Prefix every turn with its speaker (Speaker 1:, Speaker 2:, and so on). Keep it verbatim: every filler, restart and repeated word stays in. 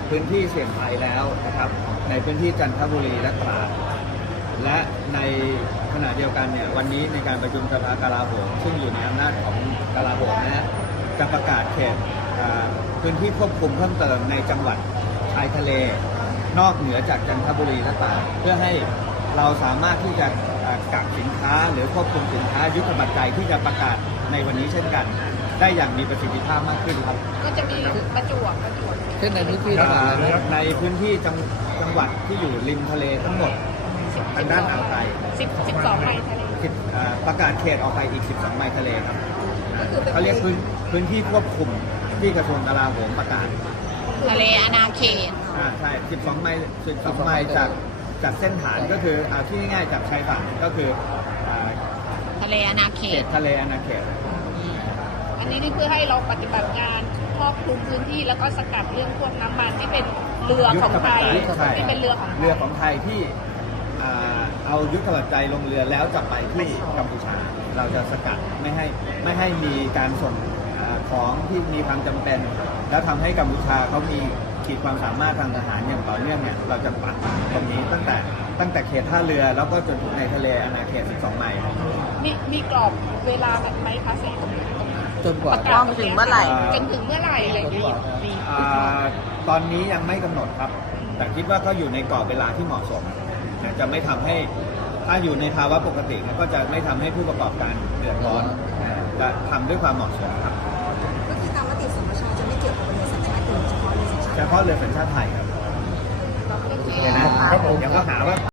Speaker 1: พื้นที่เสี่ยงภัยแล้วนะครับในพื้นที่จันทบุรีและตราดและในขณะเดียวกันเนี่ยวันนี้ในการประชุมสภากลาโหมซึ่งอยู่ในอำนาจของกลาโหมนะฮะจะประกาศเขตพื้นที่ควบคุมเพิ่มเติมในจังหวัดชายทะเลนอกเหนือจากจันทบุรีและตราดเพื่อให้เราสามารถที่จะกักสินค้าหรือควบคุมสินค้ายุทธปัจจัยที่จะประกาศในวันนี้เช่นกันได้อย่างมีประสิทธิภาพมากขึ้นครับ
Speaker 2: ก็จะมีประจวบประจวบ
Speaker 3: เช่นในพื้นที่
Speaker 1: ในพื้นที่จังจังหวัดที่อยู่ริมทะเลทั้งหมดทางด้านอ่าวไทย
Speaker 2: สิบสิบสองไมล์ทะเล
Speaker 1: ประกาศเขตออกไปอีกสิบสองไมล์ทะเลครับเขาเรียกพื้นพื้นที่ควบคุมที่กระทรวงกลาโหมประกาศ
Speaker 2: ทะเลอาณาเขต
Speaker 1: อ่าใช่สิบสองไมล์สิบสองไมล์จากจากเส้นฐานก็คือเอาที่ง่ายๆจากชายฝั่งก็คือ
Speaker 2: ทะเลอาณาเขต
Speaker 1: ทะเลอาณาเขต
Speaker 2: อันนี้นี่คือให้เราปฏิบัติงานครอบคลุมพื้นที่แล้วก็สกัดเรื่องพวกน้ำมันที่เป็นเรือของไทยที่เป็นเรือของ
Speaker 1: เรือของไทยที่เอายุทธปัจจัยลงเรือแล้วจะไปที่กัมพูชาเราจะสกัดไม่ให้ไม่ให้มีการส่งของที่มีความจำเป็นแล้วทำให้กัมพูชาเขามีขีดความสามารถทางทหารอย่างต่อเนื่องเนี่ยเราจะปัดตรงนี้ตั้งแต่ตั้งแต่เขตท่าเรือแล้วก็จนถึงในทะเลอาณาเขตสิบสองไมล์
Speaker 2: มีมีกรอบเวลาแบบไหมคะเสร็จ
Speaker 3: จนกว่า
Speaker 2: จนถึงเมื่อไหร่จนถึงเมื่อไหร่อะไรอย่างนี้
Speaker 1: ตอนนี้ยังไม่กำหนดครับแต่คิดว่าก็อยู่ในกรอบเวลาที่เหมาะสมจะไม่ทำให้ถ้าอยู่ในภาวะปกติก็จะไม่ทำให้ผู้ประกอบการเดือดร้อนจะทำด้วยความเหมาะสมครับ
Speaker 4: ก็คือตามมติสมชจะไม่เกี่ยวกับเรือสัญชาติอื่นเฉพาะเรือสัญชาติ
Speaker 1: เฉพาะเรือสัญชาติไทยครับเดี๋ยวนะยังก็หาว่า